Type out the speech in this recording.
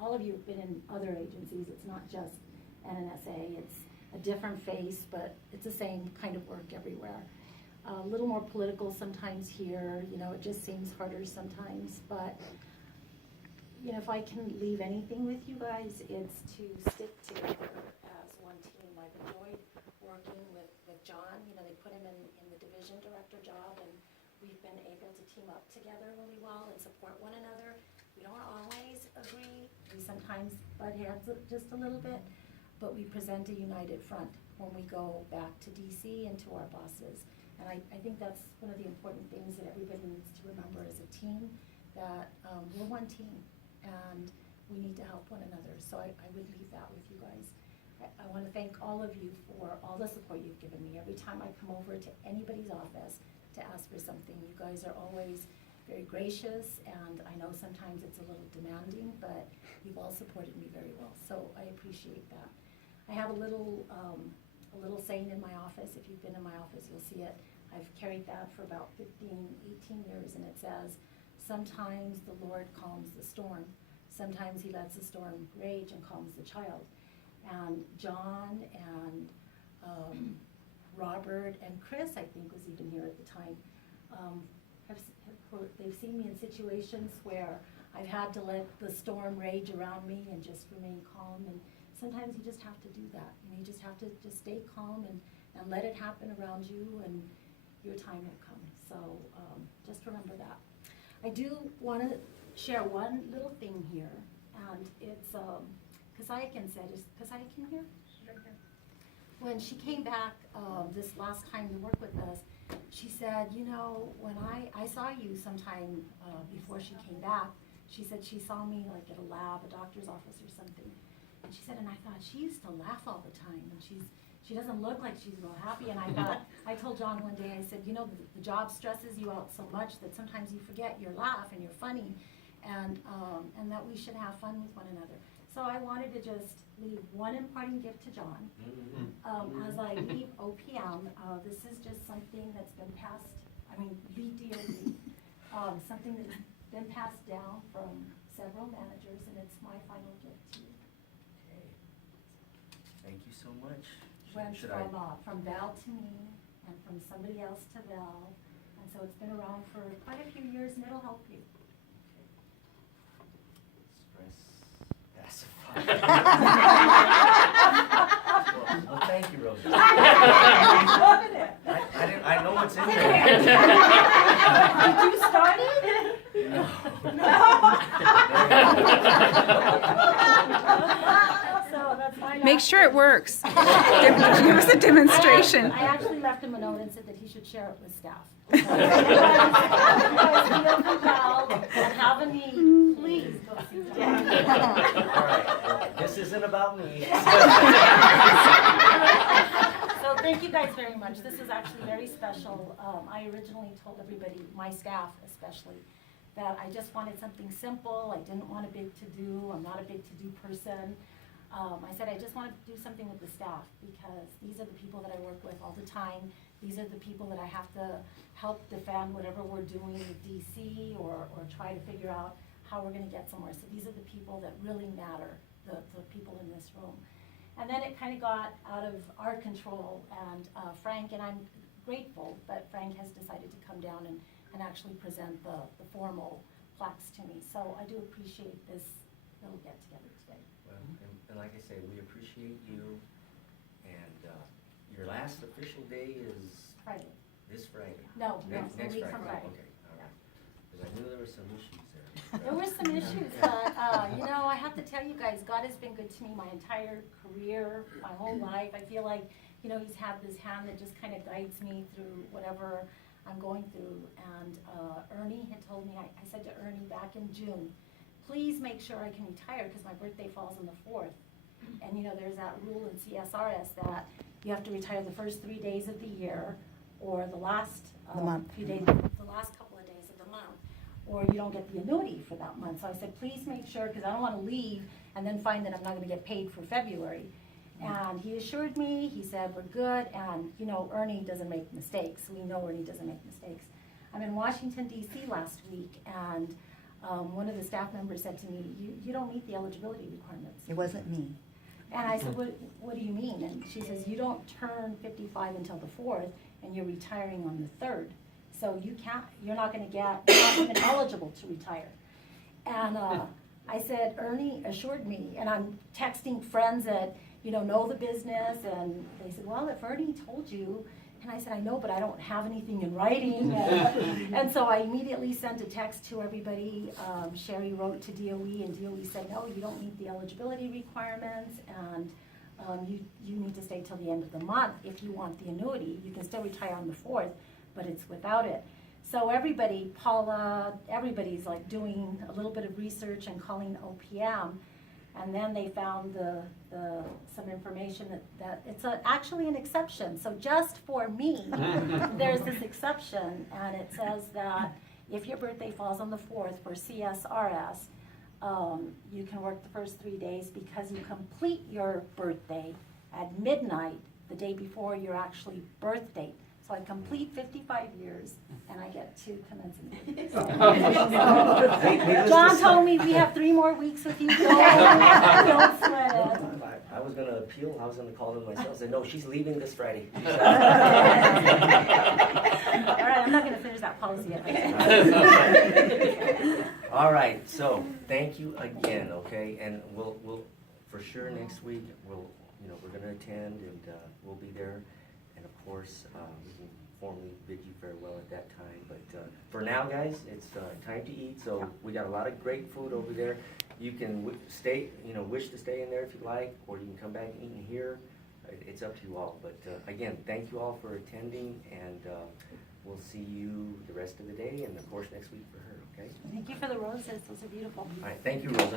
all of you have been in other agencies. It's not just NNSA. It's a different face, but it's the same kind of work everywhere. A little more political sometimes here. You know, it just seems harder sometimes. But, you know, if I can leave anything with you guys, it's to stick together as one team. I've enjoyed working with John. You know, they put him in the division director job, and we've been able to team up together really well and support one another. We don't always agree. We sometimes butt heads just a little bit, but we present a united front when we go back to DC and to our bosses. And I think that's one of the important things that everybody needs to remember as a team, that we're one team and we need to help one another. So I would leave that with you guys. I want to thank all of you for all the support you've given me. Every time I come over to anybody's office to ask for something, you guys are always very gracious, and I know sometimes it's a little demanding, but you've all supported me very well, so I appreciate that. I have a little saying in my office. If you've been in my office, you'll see it. I've carried that for about 15, 18 years, and it says, sometimes the Lord calms the storm. Sometimes he lets the storm rage and calms the child. And John and Robert and Chris, I think, was even here at the time, they've seen me in situations where I've had to let the storm rage around me and just remain calm. And sometimes you just have to do that. You just have to just stay calm and let it happen around you, and your time will come. So just remember that. I do want to share one little thing here, and it's Kasayakin said, is Kasayakin here? When she came back this last time to work with us, she said, you know, when I saw you sometime before she came back, she said she saw me like at a lab, a doctor's office or something. And she said, and I thought, she used to laugh all the time, and she doesn't look like she's real happy. And I thought, I told John one day, I said, you know, the job stresses you out so much that sometimes you forget your laugh and you're funny, and that we should have fun with one another. So I wanted to just leave one imparting gift to John. As I leave OPM, this is just something that's been passed, BDOD, something that's been passed down from several managers, and it's my final gift to you. Okay. Thank you so much. Went from Val to me, and from somebody else to Val, and so it's been around for quite a few years, and it'll help you. Well, thank you, Rosa. I know what's in there. Did you start it? No. So that's fine. Make sure it works. Give us a demonstration. I actually left him a note and said that he should share it with staff. Have a need, please go see John. All right. This isn't about me. So thank you guys very much. This is actually very special. I originally told everybody, my staff especially, that I just wanted something simple. I didn't want a big to-do. I'm not a big to-do person. I said I just wanted to do something with the staff, because these are the people that I work with all the time. These are the people that I have to help defend whatever we're doing with DC or try to figure out how we're going to get somewhere. So these are the people that really matter, the people in this room. And then it kind of got out of our control, and Frank, and I'm grateful, but Frank has decided to come down and actually present the formal plaques to me. So I do appreciate this little get-together today. Well, and like I say, we appreciate you, and your last official day is Friday. this Friday. No, next a week from Friday. Okay, all right. Because I knew there were some issues there. There were some issues, but you know, I have to tell you guys, God has been good to me my entire career, my whole life. I feel like, you know, he's had this hand that just kind of guides me through whatever I'm going through. And Ernie had told me, I said to Ernie back in June, please make sure I can retire, because my birthday falls on the 4th. And you know, there's that rule in CSRS that you have to retire the first 3 days of the year, or the last few days, the last couple of days of the month, or you don't get the annuity for that month. So I said, please make sure, because I don't want to leave and then find that I'm not going to get paid for February. And he assured me, he said, we're good, and you know, Ernie doesn't make mistakes. We know Ernie doesn't make mistakes. I'm in Washington, D.C. last week, and one of the staff members said to me, you don't meet the eligibility requirements. It wasn't me. And I said, what do you mean? And she says, you don't turn 55 until the 4th, and you're retiring on the 3rd. So you're not even eligible to retire. And I said, Ernie assured me, and I'm texting friends that, know the business, and they said, well, if Ernie told you, and I said, I know, but I don't have anything in writing. And so I immediately sent a text to everybody. Sherry wrote to DOE, and DOE said, no, you don't meet the eligibility requirements, and you need to stay till the end of the month if you want the annuity. You can still retire on the 4th, but it's without it. So everybody, Paula, everybody's like doing a little bit of research and calling OPM, and then they found some information that it's actually an exception. So just for me, there's this exception, and it says that if your birthday falls on the 4th for CSRS, you can work the first 3 days because you complete your birthday at midnight the day before your actually birth date. So I complete 55 years, and I get to commence immediately. John told me we have 3 more weeks with you. Don't sweat it. I was gonna appeal, I was gonna call them myself, say, no, she's leaving this Friday. All right, I'm not gonna finish that policy yet. All right, so, thank you again, okay, and we'll, for sure next week, we're gonna attend, and we'll be there, and of course, we can formally bid you farewell at that time, but for now, guys, it's time to eat, so we got a lot of great food over there. You can wish to stay in there if you like, or you can come back and eat in here. It's up to you all, but again, thank you all for attending, and we'll see you the rest of the day, and of course next week for her, okay? Thank you for the roses, those are beautiful. All right, thank you, Rosa.